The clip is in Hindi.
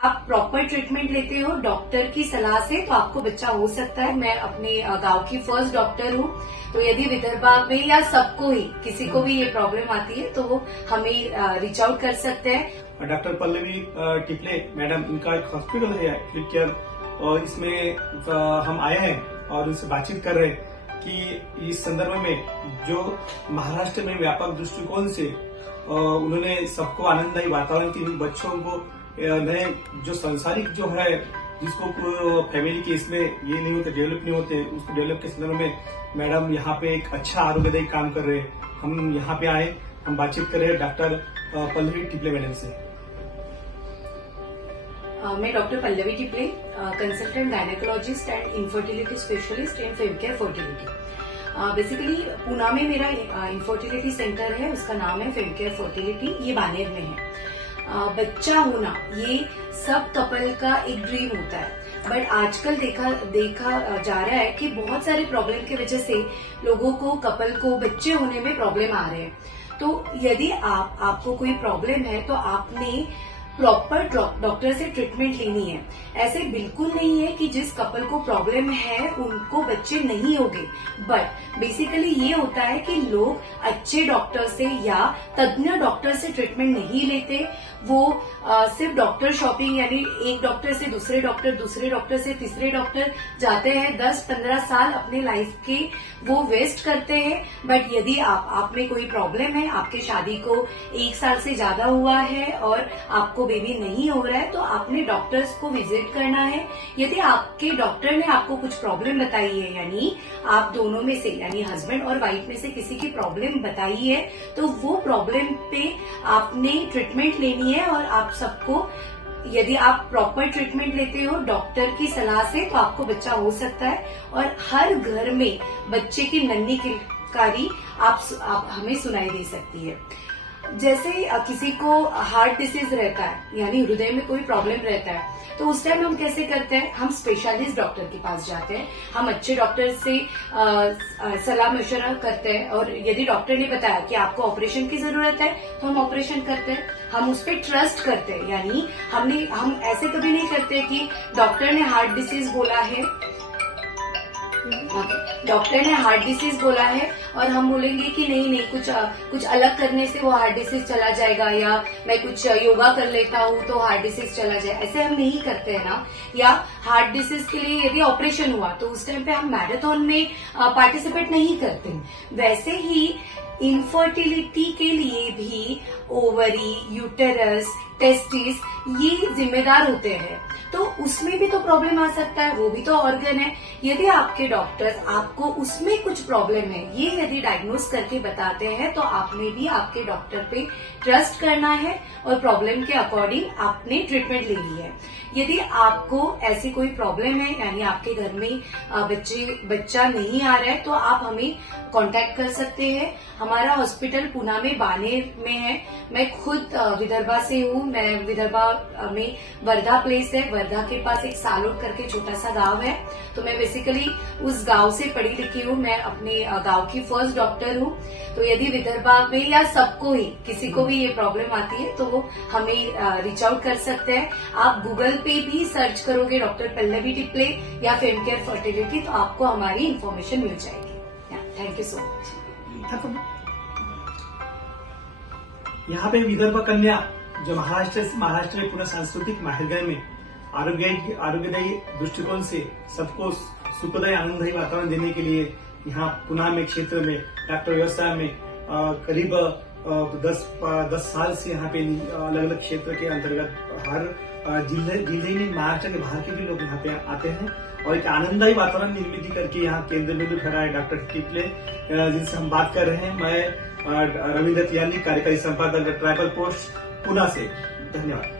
आप प्रॉपर ट्रीटमेंट लेते हो डॉक्टर की सलाह से तो आपको बच्चा हो सकता है। मैं अपने गांव की फर्स्ट डॉक्टर हूँ, तो यदि विदर्भा में या सबको ही किसी को भी ये प्रॉब्लम आती है तो वो हमें रीच आउट कर सकते हैं। डॉक्टर पल्लवी टिपले मैडम, इनका एक हॉस्पिटल है क्लिक केयर, और इसमें हम आए हैं और उनसे बातचीत कर रहे हैं कि इस संदर्भ में जो महाराष्ट्र में व्यापक दृष्टिकोण से उन्होंने सबको आनंददायी वातावरण की बच्चों को नए जो संसारिक जो है जिसको फैमिली के इसमें ये नहीं होते, डेवलप नहीं होते, उसको डेवलप के संदर्भ में मैडम यहाँ पे एक अच्छा आरोग्यदायी काम कर रहे हैं। हम यहाँ पे आए, हम बातचीत कर रहे हैं डॉक्टर पल्लवी टिपले मैडम से। मैं doctor Pallavi Tiple, consultant gynaecologist and infertility specialist in Femcare fertility. Basically Poona में मेरा इनफर्टिलिटी सेंटर है, उसका नाम है फेमकेयर फर्टिलिटी, ये बानेर में है। बच्चा होना ये सब कपल का एक ड्रीम होता है, बट आजकल देखा जा रहा है कि बहुत सारे प्रॉब्लम की वजह से लोगों को, कपल को बच्चे होने में प्रॉब्लम आ रहे हैं। तो यदि आपको कोई प्रॉब्लम है तो आपने प्रॉपर डॉक्टर से ट्रीटमेंट लेनी है। ऐसे बिल्कुल नहीं है कि जिस कपल को प्रॉब्लम है उनको बच्चे नहीं होंगे, बट बेसिकली ये होता है कि लोग अच्छे डॉक्टर से या तज्ञ डॉक्टर से ट्रीटमेंट नहीं लेते। वो सिर्फ डॉक्टर शॉपिंग, यानी एक डॉक्टर से दूसरे डॉक्टर से तीसरे डॉक्टर जाते हैं, 10-15 साल अपने लाइफ के वो वेस्ट करते हैं। बट यदि आप में कोई प्रॉब्लम है, आपके शादी को 1 साल से ज्यादा हुआ है और आपको बेबी नहीं हो रहा है, तो आपने डॉक्टर्स को विजिट करना है। यदि आपके डॉक्टर ने आपको कुछ प्रॉब्लम बताई है, यानी आप दोनों में से, यानी हस्बैंड और वाइफ में से किसी की प्रॉब्लम बताई है, तो वो प्रॉब्लम पे आपने ट्रीटमेंट लेनी है। और आप सबको, यदि आप प्रॉपर ट्रीटमेंट लेते हो डॉक्टर की सलाह से तो आपको बच्चा हो सकता है। और हर घर में बच्चे की नन्ही किलकारी आप हमें सुनाई दे सकती है। जैसे किसी को हार्ट डिसीज रहता है, यानी हृदय में कोई प्रॉब्लम रहता है, तो उस टाइम हम कैसे करते हैं, हम स्पेशलिस्ट डॉक्टर के पास जाते हैं। हम अच्छे डॉक्टर से सलाह मशवरा करते हैं, और यदि डॉक्टर ने बताया कि आपको ऑपरेशन की जरूरत है तो हम ऑपरेशन करते हैं। हम उस पर ट्रस्ट करते हैं, यानी हम ऐसे कभी नहीं करते कि डॉक्टर ने हार्ट डिसीज बोला है, बोला है और हम बोलेंगे कि नहीं कुछ अलग करने से वो हार्ट डिसीज चला जाएगा, या मैं कुछ योगा कर लेता हूँ तो हार्ट डिसीज चला जाए। ऐसे हम नहीं करते हैं ना। या हार्ट डिसीज के लिए यदि ऑपरेशन हुआ तो उस टाइम पे हम मैराथन में पार्टिसिपेट नहीं करते। वैसे ही इनफर्टिलिटी के लिए भी ओवरी, यूटेरस, टेस्टिस ये जिम्मेदार होते हैं, तो उसमें भी तो प्रॉब्लम आ सकता है, वो भी तो ऑर्गन है। यदि आपके डॉक्टर आपको उसमें कुछ प्रॉब्लम है ये यदि डायग्नोज करके बताते हैं तो आपने भी आपके डॉक्टर पे ट्रस्ट करना है और प्रॉब्लम के अकॉर्डिंग आपने ट्रीटमेंट लेनी है। यदि आपको ऐसी कोई प्रॉब्लम है, यानी आपके घर में बच्चा नहीं आ रहा है, तो आप हमें कांटेक्ट कर सकते हैं। हमारा हॉस्पिटल पुना में बानेर में है। मैं खुद विदर्भा से हूँ। मैं विदर्भा में वर्धा प्लेस है, वर्धा के पास एक सालोट करके छोटा सा गांव है, तो मैं बेसिकली उस गांव से पढ़ी लिखी हूँ। मैं अपने गांव की फर्स्ट डॉक्टर हूँ। तो यदि विदर्भा में या सबको ही किसी को भी ये प्रॉब्लम आती है तो वो हमें रीच आउट कर सकते हैं। आप गूगल पे भी सर्च करोगे डॉक्टर पल्लवी टिपले या फेमकेयर फर्टिलिटी, तो आपको हमारी इन्फॉर्मेशन मिल जाएगी। Thank you so much. यहाँ पे विदर्भ कन्या जो महाराष्ट्र में पूर्ण सांस्कृतिक माहेरगढ़ में आरोग्यदायी दृष्टिकोण से सबको सुखदायी आनंददायी वातावरण देने के लिए यहाँ पुना में क्षेत्र में डॉक्टर व्यवसाय में करीब 10 साल से यहाँ पे अलग अलग क्षेत्र के अंतर्गत हर जिले में महाराष्ट्र के बाहर के भी लोग यहाँ पे आते हैं और एक आनंददायी वातावरण निर्मित करके यहाँ केंद्र में भी खड़ा है डॉक्टर टिपले, जिनसे हम बात कर रहे हैं। मैं रविंद्र तिवारी, कार्यकारी संपादक ट्राइबल पोस्ट पुना से। धन्यवाद।